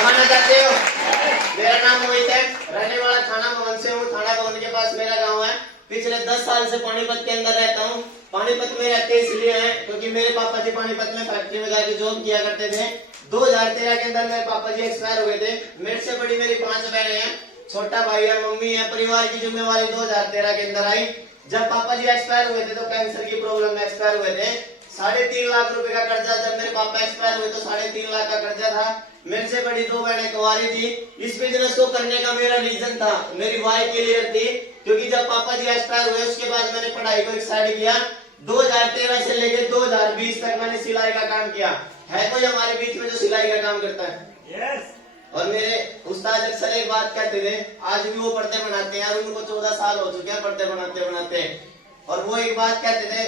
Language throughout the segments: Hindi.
कमाना चाहते हो? मेरा नाम मोहित है, रहने वाला थाना भवन से हूँ। थाना भवन के पास मेरा गांव है। पिछले 10 साल से पानीपत के अंदर रहता हूँ। पानीपत में रहते इसलिए हैं क्योंकि मेरे पापा जी पानीपत में फैक्ट्री में जाके जॉब किया करते थे। 2013 के अंदर मेरे पापा जी एक्सपायर हुए थे। मेरे से बड़ी मेरी 5 बहनें हैं, छोटा भाई है, मम्मी है। परिवार की जिम्मेवारी 2013 के अंदर आई। जब पापा जी एक्सपायर हुए थे तो कैंसर की प्रॉब्लम में एक्सपायर हुए थे। 3.5 लाख रुपए का कर्जा, जब मेरे पापा एक्सपायर हुए तो 3.5 लाख का कर्जा था। मेरे से बड़ी 2 बहनें कुंवारी थी। इस बिजनेस को करने का मेरा रीजन था, मेरी वाई क्लियर थी, क्योंकि जब पापा जी एक्सपायर हुए उसके बाद मैंने पढ़ाई को एक साइड किया। 2013 से लेकर 2020 तक मैंने सिलाई का काम किया। है कोई हमारे बीच में जो सिलाई का काम करता है? yes. और मेरे उस्ताद अक्सर एक बात कहते थे, आज भी वो पर्दे बनाते हैं, और उनको 14 साल हो चुके हैं पर्दे बनाते बनाते। और वो एक बात कहते थे,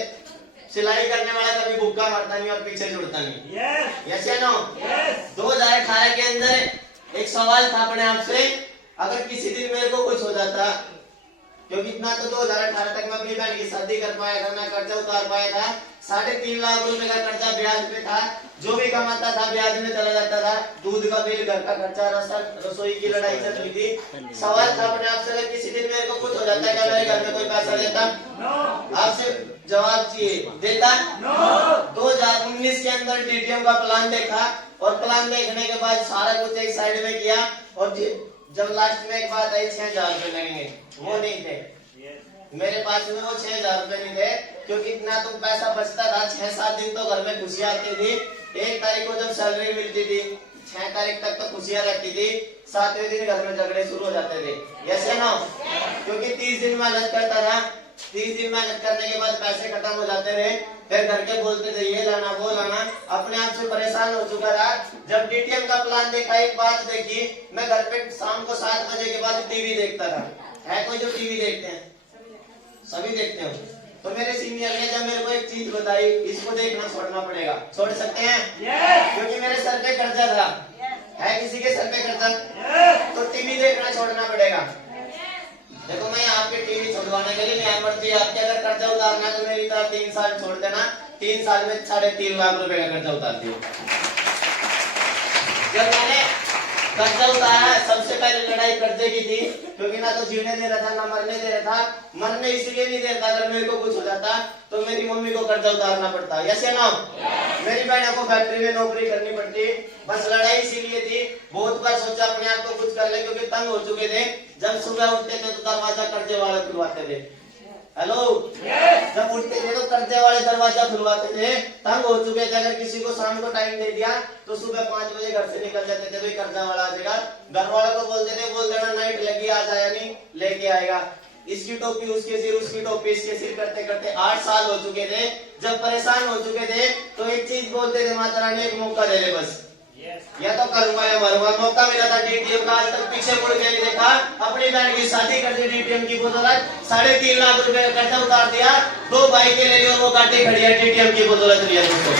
सिलाई करने वाला कभी भूखा मरता नहीं और पीछे जुड़ता नहीं। यस या नो? 2018 के अंदर एक सवाल था अपने आप से, अगर किसी दिन मेरे को कुछ हो जाता, क्योंकि इतना तो 2018 तक मैं अपनी बहन की शादी कर पाया था, मैं कर्जा उतार पाया था। 3.5 लाख रुपए का कर्जा ब्याज पे था। जो भी कमाता था ब्याज में चला जाता था। दूध का बिल, घर का खर्चा, राशन, रसोई की लड़ाई चल रही थी। सवाल था अपने आप से, अगर किसी दिन मेरे को कुछ हो जाता है क्या मेरे घर में कोई पैसा देता? आपसे जवाब चाहिए, देता? 2019 के अंदर डीटीएम का प्लान देखा, और प्लान देखने के बाद सारा कुछ एक साइड में किया, और जब लास्ट में एक बात आई 6,000 रुपए लगेंगे, वो नहीं थे मेरे पास में। वो 6,000 रुपए नहीं थे, क्योंकि इतना तो पैसा बचता था। 6-7 दिन तो घर में खुशियां आती थी। 1 तारीख को जब सैलरी मिलती थी, 6 तारीख तक तो खुशियां रहती थी। 7वें दिन घर में झगड़े शुरू हो जाते थे। यस या नो? क्योंकि 30 दिन मेहनत करता था। 30 दिन मेहनत करने के बाद पैसे खत्म हो जाते थे। फिर घर के बोलते थे ये लाना वो लाना, अपने आप से परेशान हो चुका था। जब डीटीएम का प्लान देखा, एक बात देखी, मैं घर पे शाम को 7 बजे के बाद टीवी देखता था। है कोई जो टीवी देखते हैं? सभी देखते हो। तो मेरे सीनियर ने जब मेरे को एक चीज बताई, इसको देखना छोड़ना पड़ेगा। छोड़ सकते हैं? क्योंकि मेरे सर पे कर्जा था। है किसी के सर पे कर्जा? तो टीवी देखना छोड़ना पड़ेगा। देखो, मैं आपके टीवी छुड़वाने के लिए नहीं, मर्जी आपके। अगर कर्जा उतारना है तो मेरी तरह 3 साल छोड़ देना। 3 साल में 3.5 लाख रुपए का कर्जा उतार दिया। जब मैंने कर्जा उतारा, सबसे पहले लड़ाई कर्जे की थी, क्योंकि ना तो जीने दे रहा था ना मरने दे रहा था। मरने इसलिए नहीं देता, अगर मेरे को कुछ हो जाता तो मेरी मम्मी को कर्जा उतारना पड़ता। यस या नो? मेरी बहनों को फैक्ट्री में नौकरी करनी पड़ती। बस लड़ाई इसीलिए थी। बहुत बार सोचा अपने आप को कुछ कर ले, क्योंकि तंग हो चुके थे। जब सुबह उठते थे तो दरवाजा कर्जे वाले खुलवाते थे। हेलो? जब उठते थे तो कर्जे वाले दरवाजा खुलवाते थे। तंग हो चुके थे। अगर किसी को शाम को टाइम दे दिया तो सुबह 5 बजे घर से निकल जाते थे, भाई कर्जा वाला आ जाएगा। घर वालों को बोलते थे, बोल देना नाइट लगी, आज आया नहीं, लेके आएगा। इसकी टोपी उसके सिर, उसकी टोपी इसके सिर, करते करते 8 साल हो चुके थे। जब परेशान हो चुके थे तो एक चीज बोलते थे, माता रानी एक मौका दे ले बस, या तो करूंगा या मरूंगा। मौका मिला था डीटीएम का, आज तक पीछे मुड़ के नहीं देखा। अपनी बहन की शादी कर दी डीटीएम की बदौलत। 3.5 लाख रुपए का कर्जा उतार दिया। 2 बाइकें ले ली और वो गाड़ी खड़ी है डीटीएम की बदौलत लिया दोस्तों।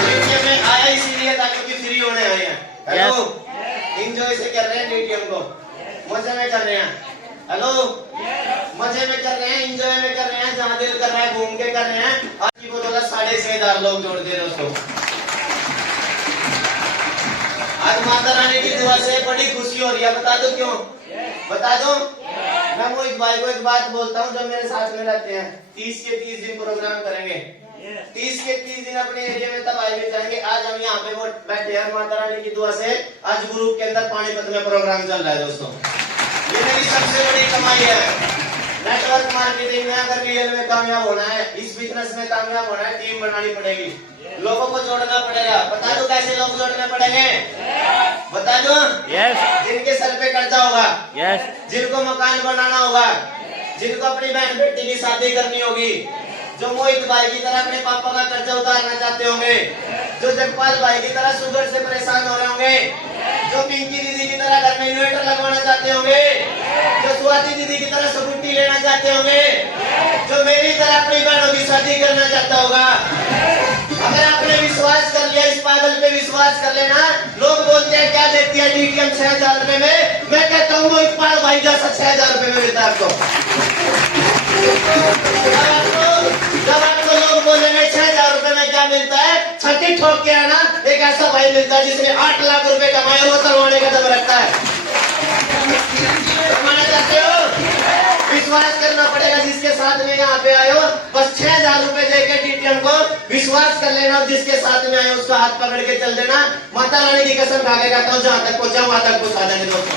डीटीएम में आया इसीलिए था क्योंकि फ्री होने आए हैं। हेलो? एंजॉय से कर रहे हैं डीटीएम को, मजे में कर रहे हैं। हेलो? मजे में कर रहे हैं, एंजॉय में कर रहे हैं, जहाँ दिल कर रहा है घूम के कर रहे हैं। आज की बदौलत 6,500 लोग जोड़ दिए दोस्तों। आज माता रानी की दुआ से बड़ी खुशी हो रही है। बता दो क्यों? बता दो? मैं मोहित भाई को एक बात बोलता हूँ, जब मेरे साथ में रहते हैं, 30 के 30 दिन प्रोग्राम करेंगे। 30 के 30 दिन अपने एरिया में तब आए जाएंगे। आज हम यहाँ पे वो बैठे हैं माता रानी की दुआ से। आज ग्रुप के अंदर पानीपत में प्रोग्राम चल रहा है दोस्तों। ये मेरी सबसे बड़ी कमाई है। नेटवर्क मार्केटिंग में अगर रियल में कामयाब होना है, इस बिजनेस में कामयाब होना है, टीम बनानी पड़ेगी, लोगों को जोड़ना पड़ेगा। बता दो कैसे लोग जोड़ने पड़ेंगे? बता दो? जिनके सर पे कर्जा होगा, जिनको मकान बनाना होगा, जिनको अपनी बहन बेटी की शादी करनी होगी, जो मोहित भाई की तरह अपने पापा का कर्जा उतारना चाहते होंगे, जो जगपाल भाई की तरह शुगर से परेशान हो रहे होंगे, जो पिंकी दीदी की तरह घर में इन्वर्टर लगवाना चाहते होंगे, जो स्वाति दीदी की तरह स्कूटी लेना चाहते होंगे, जो मेरी तरह अपनी बहनों की शादी करना चाहता होगा। अगर आपने विश्वास कर लिया, इस पागल पे विश्वास कर लेना। लोग बोलते हैं क्या देती है डीटीएम 6,000 रुपए में, मैं कहता हूँ वो इकबाल भाई जैसा 6,000 रुपए में देता है आपको। जब आपको लोग बोलेंगे 6,000 रुपए में क्या मिलता है, भी ठोक के आना, एक ऐसा भाई मिलता है जिसने 8 लाख रुपए कमाए, वो तलवाने का दम रखता है। कमाना चाहते हो? विश्वास करना पड़ेगा। जिसके साथ में यहाँ पे आए हो, बस 6,000 रुपए देके डीटीएम को विश्वास कर लेना, और जिसके साथ में आए उसका हाथ पकड़ के चल देना। माता रानी की कसम खा के कहता हूँ, जहाँ तक पहुंचा वहां तक पहुंचा देने दोस्तों।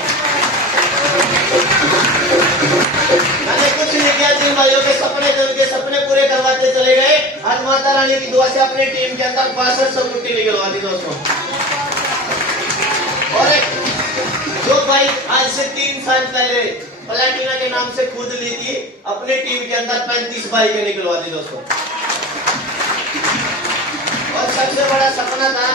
मैंने कुछ नहीं किया, जिन भाइयों के सपने थे उनके सपने पूरे करवाते चले गए। आज माता रानी की दुआ से अपनी टीम के अंदर 62 कुट्टी निकलवा दी दोस्तों। और एक जो बाइक आज से 3 साल पहले प्लैटिना के नाम से खुद ली थी, अपनी टीम के अंदर 35 बाइकें निकलवा दी दोस्तों। और सबसे बड़ा सपना था,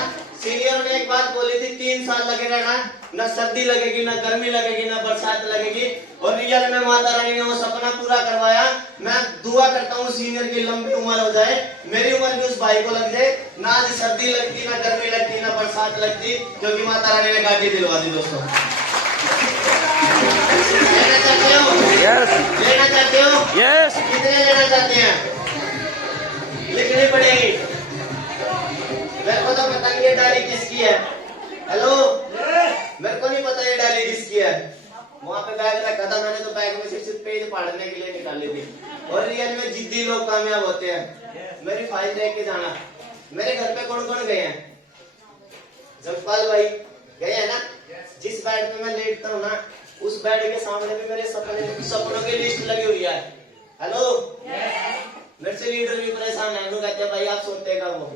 सीनियर ने एक बात बोली थी, 3 साल लगे रहना, न सर्दी लगेगी, न गर्मी लगेगी, न बरसात लगेगी। और रियल में माता रानी ने वो सपना पूरा करवाया। मैं दुआ करता हूँ सीनियर की लंबी उम्र हो जाए, मेरी उम्र भी उस भाई को लग जाए, ना आज सर्दी लगती, ना गर्मी लगती, ना बरसात लगती, क्योंकि माता रानी ने गाड़ी दिलवा दी दोस्तों। लेना चाहते हो? यस। लेना चाहते हो? यस। कितने लेना चाहते हैं? लिखनी पड़ेगी। मेरे को तो पता नहीं ये डायरी किसकी है। हेलो, मेरे को नहीं पता ये डायरी किसकी है। वहाँ पे बैग रखा था मैंने, तो बैग में सिर्फ पेज फाड़ने के लिए निकाली थी। और रियल में जिद्दी लोग कामयाब होते हैं। मेरी फाइल देख के जाना। मेरे घर पे कौन कौन गए हैं? जगपाल भाई गए हैं ना? जिस बेड पे मैं लेटता हूँ ना, उस बेड के सामने भी मेरे सपनों की लिस्ट लगी हुई है। हेलो, मेरे से लीडर भी परेशान है, वो कहते हैं भाई आप सोते कब हो,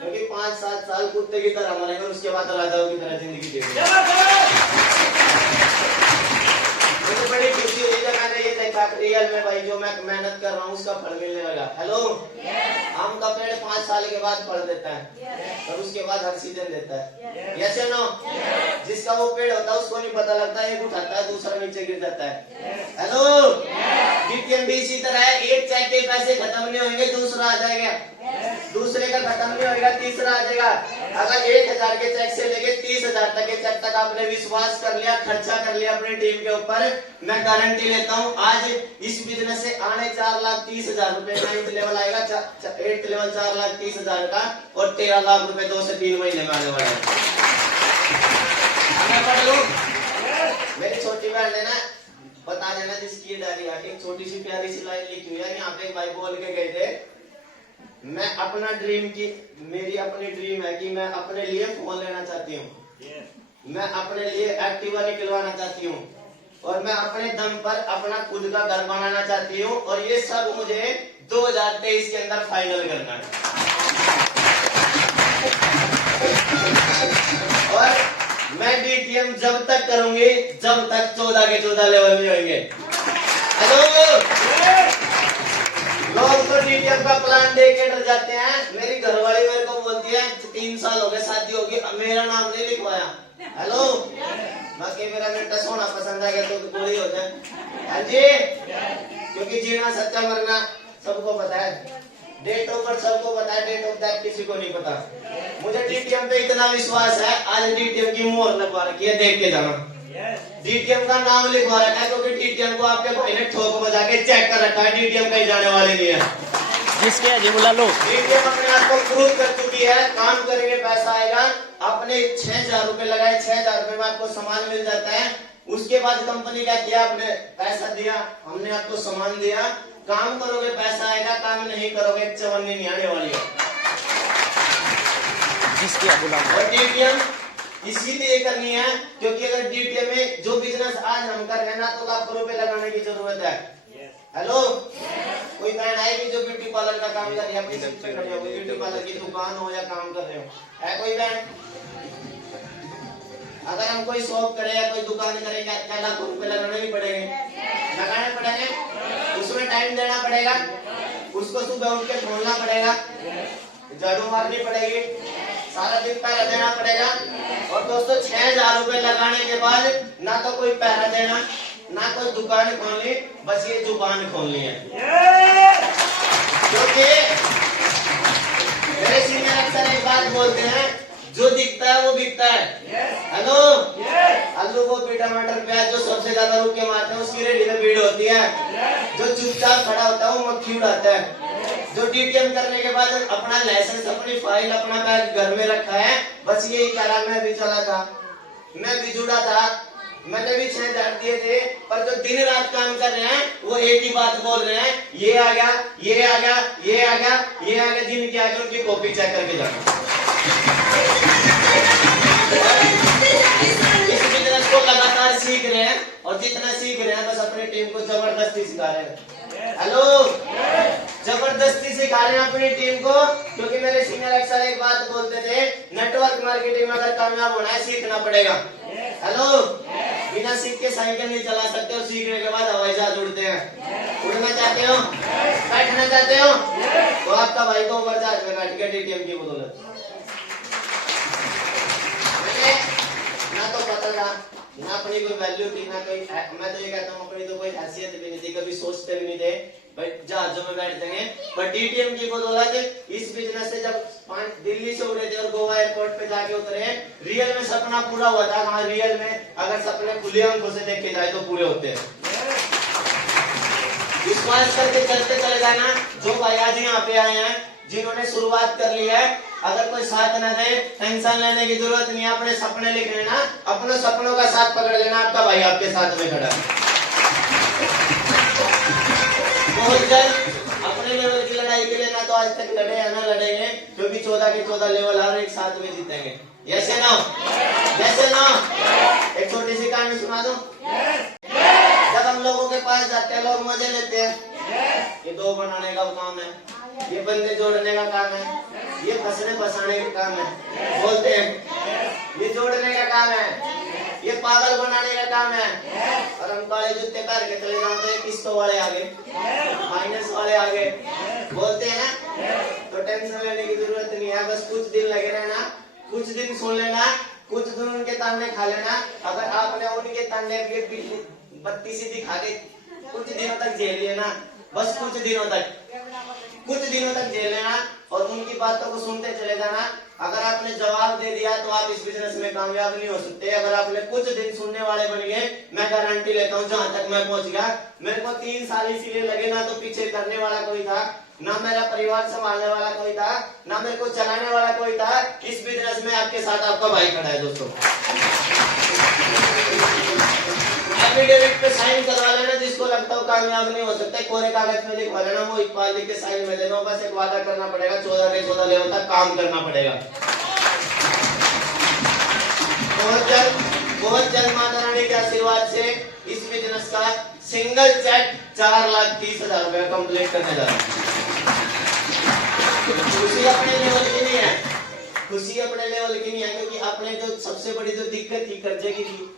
क्योंकि 5-7 साल कुत्ते की तरह मरेंगे और उसके बाद राजाओं की तरह जिंदगी जिएंगे। मुझे बड़ी खुशी हुई जब मैंने ये देखा रियल में भाई जो मैं मेहनत कर रहा हूँ उसका फल मिलने लगा। हेलो, आम का पेड़ 5 साल के बाद फल देता है और उसके बाद हर सीजन देता है। यस या नो? जिसका वो पेड़ होता है उसको नहीं पता लगता, एक उठाता है दूसरा नीचे गिर जाता है। हेलो, डीटीएम भी इसी तरह है, एक चेक के पैसे खत्म नहीं होंगे, दूसरा आ जाएगा, दूसरे का खत्म नहीं होगा, तीसरा आ जाएगा। अगर 1,000 के चेक से लेके 30,000 तक के चेक तक आपने विश्वास कर लिया, खर्चा कर लिया अपनी टीम के ऊपर, मैं गारंटी लेता हूँ आज इस बिजनेस से आने 4,30,000 रुपए का 8th लेवल आएगा, 8th लेवल 4,30,000 का, और 13 लाख रुपए 2 से 3 महीने में आने वाला है। मेरी छोटी बहन है ना, बता देना जिसकी ये डायरी है, एक छोटी सी प्यारी सी लाइन लिखी हुई है। यहाँ पे एक भाई बोल के गए थे, मैं अपना मेरी अपनी ड्रीम है कि मैं अपने लिए फोन लेना चाहती हूँ, मैं अपने लिए एक्टिवा निकलवाना चाहती हूँ, और मैं अपने दम पर अपना खुद का घर बनाना चाहती हूँ, और ये सब मुझे 2023 के अंदर फाइनल करना है। और मैं डीटीएम जब तक करूंगी जब तक 14 के 14 लेवल नहीं होंगे। हेलो, लोग तो डीटीएम का प्लान देख के डर जाते हैं। मेरी घरवाली मेरे को बोलती है 3 साल हो गए शादी होगी, अब मेरा नाम नहीं लिखवाया। हेलो, बाकी मेरा बेटा सोना पसंद आ गया तो गोली हो जाए। हाँ जी, क्योंकि जीना सच्चा मरना सबको पता है, डेट ऑफ बर्थ सबको पता है, डेट ऑफ डेथ किसी को नहीं पता। मुझे डीटीएम पे इतना विश्वास है, आज डीटीएम की मोहर लगवा रखी है, देख के जाना। डीटीएम का नाम लिखवा रखा है, क्योंकि डीटीएम को आपके भाई ने ठोक बजा के चेक कर रखा है, डीटीएम कहीं जाने वाले नहीं है। जिसके आगे बुला लो। डीटीएम अपने आप को प्रूव कर चुकी है, काम करेंगे पैसा आएगा। आपने 6,000 रुपए लगाए, 6,000 रुपए में आपको सामान मिल जाता है। उसके बाद कंपनी क्या किया, आपने पैसा दिया, हमने आपको सामान दिया, काम करोगे पैसा आएगा, काम नहीं करोगे चवन्नी नहीं आने वाली है। जिसके आगे बुला लो। और डीटीएम इसीलिए करनी है क्योंकि अगर डीटीएम में जो बिजनेस आज हम कर रहे हैं ना, तो लाखों रुपए लगाने की जरूरत है। हेलो, कोई बहन आएगी जो ब्यूटी पार्लर का काम कर रही है, अपनी सीट पे खड़ी हो, ब्यूटी पार्लर की दुकान हो या काम कर रहे हो, है कोई बहन? अगर हम कोई शॉप करें या कोई दुकान करें, क्या लाखों रुपए लगाने नहीं पड़ेंगे? लगाने पड़ेंगे, उसमें टाइम देना पड़ेगा, उसको सुबह उठ के खोलना पड़ेगा, झाड़ू मारनी पड़ेगी, सारा दिन पैरा देना पड़ेगा। और दोस्तों 6,000 रुपए लगाने के बाद ना तो कोई पैरा देना, ना कोई दुकान खोलनी, बस ये दुकान खोलनी है। क्योंकि मेरे सीनियर अक्सर एक बात बोलते हैं, जो दिखता है वो बिकता है। हेलो, आलू गोभी टमाटर प्याज जो सबसे ज्यादा रुके मारते हैं उसकी रेडी में भीड़ होती है, जो चुपचाप खड़ा होता है वो मक्खी उड़ाता है। जो डीटीएम करने के बाद अपना लाइसेंस, अपनी फाइल, अपना बैग घर में रखा है, बस यही कह रहा मैं भी चला था, मैं भी जुड़ा था, मैंने भी 6 हज़ार दिए थे, पर जो दिन रात काम कर रहे हैं वो एक ही बात बोल रहे हैं, ये आ गया, ये आ गया, ये आ गया, ये आ गया, जिनके आगे उनकी कॉपी चेक करके जाना। इस बिजनेस को लगातार सीख रहे हैं और जितना सीख रहे हैं बस अपनी टीम को जबरदस्ती सिखा रहे हैं। हेलो, जबरदस्ती सिखा रहे हैं अपनी टीम को, क्योंकि मेरे सीनियर अक्सर एक बात बोलते थे, नेटवर्क मार्केटिंग में अगर कामयाब होना है सीखना पड़ेगा। हेलो, बिना सीख के साइकिल नहीं चला सकते और सीखने के बाद हवाई जहाज उड़ते हैं। उड़ना चाहते हो, बैठना चाहते हो, तो आपका भाई को ऊपर जहाज में बैठ के डीटीएम की बदौलत ना तो पता था, ना अपनी कोई वैल्यू थी, ना कोई, मैं तो ये कहता हूँ अपनी तो कोई हैसियत भी नहीं थी, कभी सोचते भी नहीं थे भाई जहाजों में बैठ जाएंगे। पर डीटीएम की बदौलत इस बिजनेस से जब दिल्ली से उड़े थे और गोवा एयरपोर्ट पे जाके उतरे, रियल में सपना पूरा हुआ था। हाँ, रियल में अगर सपने खुले आंखों से देखे जाए तो पूरे होते हैं। विश्वास करके चलते चले जाना। जो भाई आज यहाँ पे आए हैं, जिन्होंने शुरुआत कर ली है, अगर कोई साथ न दे, टेंशन लेने की जरूरत नहीं है, अपने सपने लिख लेना, अपने सपनों का साथ पकड़ लेना, आपका भाई आपके साथ में खड़ा है। बहुत जल्द अपने लेवल की लड़ाई के लिए ना तो आज तक लड़े हैं ना लड़ेंगे, क्योंकि 14 के 14 लेवल हर एक साथ में जीतेंगे। यस या नो? यस या नो? एक छोटी सी कहानी सुना दूं। जब हम लोगों के पास जाते हैं, लोग मजे लेते हैं, ये 2 बनाने का काम है, ये बंदे जोड़ने का काम है, ये फंसने फंसाने का काम है, बोलते हैं ये जोड़ने का काम है, ये पागल बनाने का काम है, और हम काले जूते पहन के चले जाते हैं, किस्तों वाले आगे, फाइनेंस वाले आगे, बोलते हैं ना। तो टेंशन लेने की जरूरत नहीं है, बस कुछ दिन लगे रहना, कुछ दिन सुन लेना, कुछ दिन उनके ताने खा लेना। अगर आपने उनके ताने के बत्ती सी दिखा के कुछ दिनों तक झेल लिया ना, बस कुछ दिनों तक झेल लेना और उनकी बातों को सुनते चले जाना। अगर आपने जवाब दे दिया तो आप इस बिजनेस में कामयाब नहीं हो सकते। अगर आपने कुछ दिन सुनने वाले बन गए, मैं गारंटी लेता हूँ जहां तक मैं पहुंच गया, मेरे को 3 साल इसीलिए लगे, ना तो पीछे करने वाला कोई था, ना मेरा परिवार संभालने वाला कोई था, ना मेरे को चलाने वाला कोई था। इस बिजनेस में आपके साथ आपका भाई खड़ा है दोस्तों। एफिडेविट पे साइन करवा लेना, जिसको लगता हो कामयाब नहीं हो सकता, कोरे कागज में लिखवा लेना, वो इकबाल लिख के साइन में देना। बस एक वादा करना पड़ेगा, 14 के 14 लेवल तक काम करना पड़ेगा। बहुत जल्द माता रानी के आशीर्वाद से इस बिजनेस का सिंगल चेक 4,30,000 रुपए कंप्लीट करने जा रहा है। खुशी अपने लेवल की नहीं है, खुशी अपने लेवल की नहीं है, क्योंकि अपने जो सबसे बड़ी जो दिक्कत थी कर्जे की थी,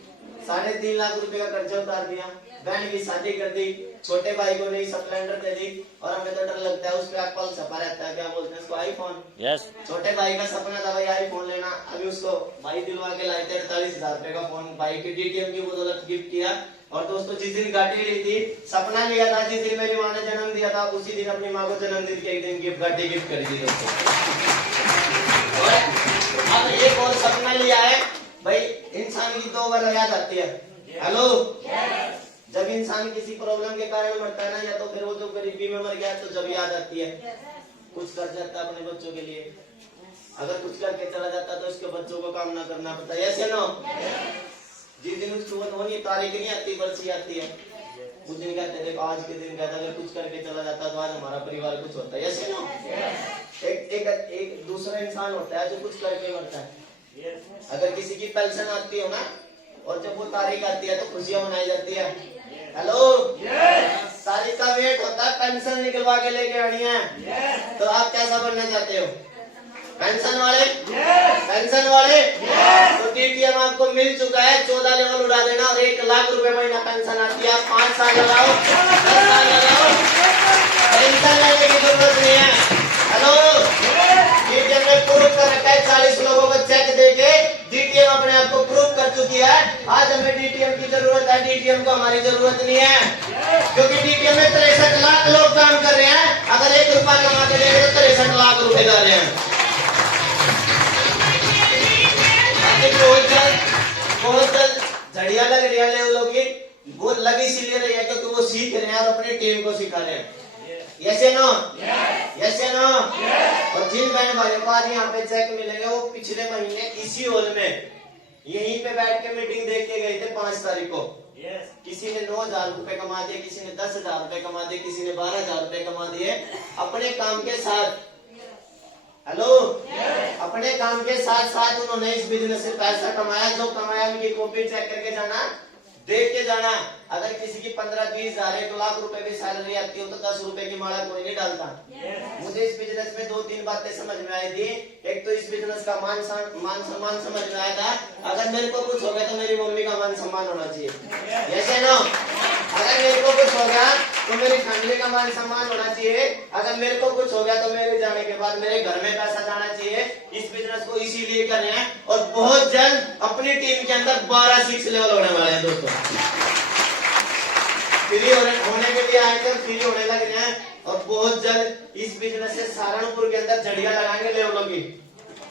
3.5 लाख रुपए का कर्जा उतार दिया, बहन की शादी कर दी, छोटे भाई को नई स्प्लेंडर दे दी, और हमें तो डर लगता है उस पर एप्पल छपा रहता है, क्या बोलते हैं उसको, आईफोन। यस। छोटे भाई का सपना था भाई आईफोन लेना, अभी उसको भाई दिलवा के लाए थे 48,000 रुपए का फोन, भाई की डीटीएम की बदौलत गिफ्ट किया। और दोस्तों जिस दिन गाड़ी ली थी, सपना लिया था, जिस दिन मेरी माँ ने जन्म दिया था, उसी दिन अपनी माँ को जन्मदिन के एक दिन गाड़ी गिफ्ट करी थी दोस्तों। और अब एक और सपना लिया है भाई, इंसान की 2 बार याद आती है। हेलो, जब इंसान किसी प्रॉब्लम के कारण मरता है ना, या तो फिर वो जो गरीबी में मर गया, तो जब याद आती है, कुछ कर जाता अपने बच्चों के लिए, अगर कुछ करके चला जाता तो उसके बच्चों को काम ना करना पड़ता है। ऐसे ना जिस दिन उसको वो तारीख नहीं आती, पर्ची आती है, उस दिन कहते थे आज के दिन कहता अगर कुछ करके चला जाता तो आज हमारा परिवार कुछ होता है। ऐसे ना एक दूसरा इंसान होता है जो कुछ करके मरता है। अगर किसी की पेंशन आती हो ना, और जब वो तारीख आती है तो खुशियां मनाई जाती है। हेलो, तारीख का वेट होता है, पेंशन निकलवा के लेके आनी है। तो आप कैसा बनना चाहते हो, पेंशन वाले? पेंशन वाले? तो डीटीएम आपको मिल चुका है, 14 लेवल उड़ा देना और 1 लाख रुपए महीना पेंशन आती है। आप 5 साल लगाओ, 10 साल लगाओ, पेंशन लेने की जरूरत नहीं है। हेलो, डीटीएम ने प्रूव कर रखा है, 40 लोगों को चेक देके डीटीएम अपने आप को प्रूव कर चुकी है। आज हमें डीटीएम की जरूरत है, डीटीएम को हमारी जरूरत नहीं है, क्योंकि डीटीएम में 63 लाख लोग काम कर रहे हैं। अगर 1 रुपया कमा के देंगे तो 63 लाख रुपए जा रहे हैं। बहुत जल्द झड़िया लग रही है लेवलों की, वो लगी इसीलिए रही है क्योंकि वो सीख रहे हैं और अपनी टीम को सिखा रहे हैं। यस या नो? यस या नो? और जिन बहन भाइयों को आज यहाँ पे चेक मिलेंगे वो पिछले महीने इसी हॉल में यहीं पे बैठ के मीटिंग देख के गए थे 5 तारीख को। किसी ने 9,000 रुपए कमा दिए, किसी ने 10,000 रुपए कमा दिए, किसी ने 12,000 रुपए कमा दिए अपने काम के साथ। हेलो, अपने काम के साथ साथ उन्होंने इस बिजनेस से पैसा कमाया। जो कमाया उनकी कॉपी चेक करके जाना, देख के जाना। अगर किसी की 15-20,000 1 लाख रुपए भी सैलरी आती हो तो 10 रुपए की माला कोई नहीं डालता। मुझे इस बिजनेस में 2-3 बातें समझ में आई थी। एक तो इस बिजनेस का मान सम्मान समझ में आया था। अगर मेरे को कुछ हो गया तो मेरी मम्मी का मान सम्मान होना चाहिए। यस या नो? अगर मेरे को कुछ हो गया तो मेरी फैमिली का मान सम्मान होना चाहिए। अगर मेरे को कुछ हो गया तो मेरे जाने के बाद मेरे घर में पैसा जाना चाहिए। इस बिजनेस को इसीलिए कर रहे हैं और बहुत जल्द अपनी टीम के अंदर 12 6 लेवल होने वाले हैं दोस्तों। फ्री होने के लिए आए थे, फ्री होने लग रहे हैं और बहुत जल्द इस बिजनेस से सहारनपुर के अंदर झड़ियां लगाएंगे लेवलों की।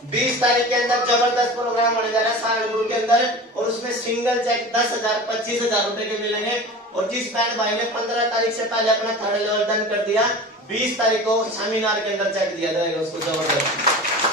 20 तारीख के अंदर जबरदस्त प्रोग्राम होने जा रहा है सहारनपुर के अंदर और उसमें सिंगल चेक 10,000 25,000 रुपए के मिलेंगे। और जिस बहन भाई ने 15 तारीख से पहले अपना 3rd लेवल डन कर दिया, 20 तारीख को सेमिनार के अंदर चेक दिया जाएगा उसको जबरदस्त।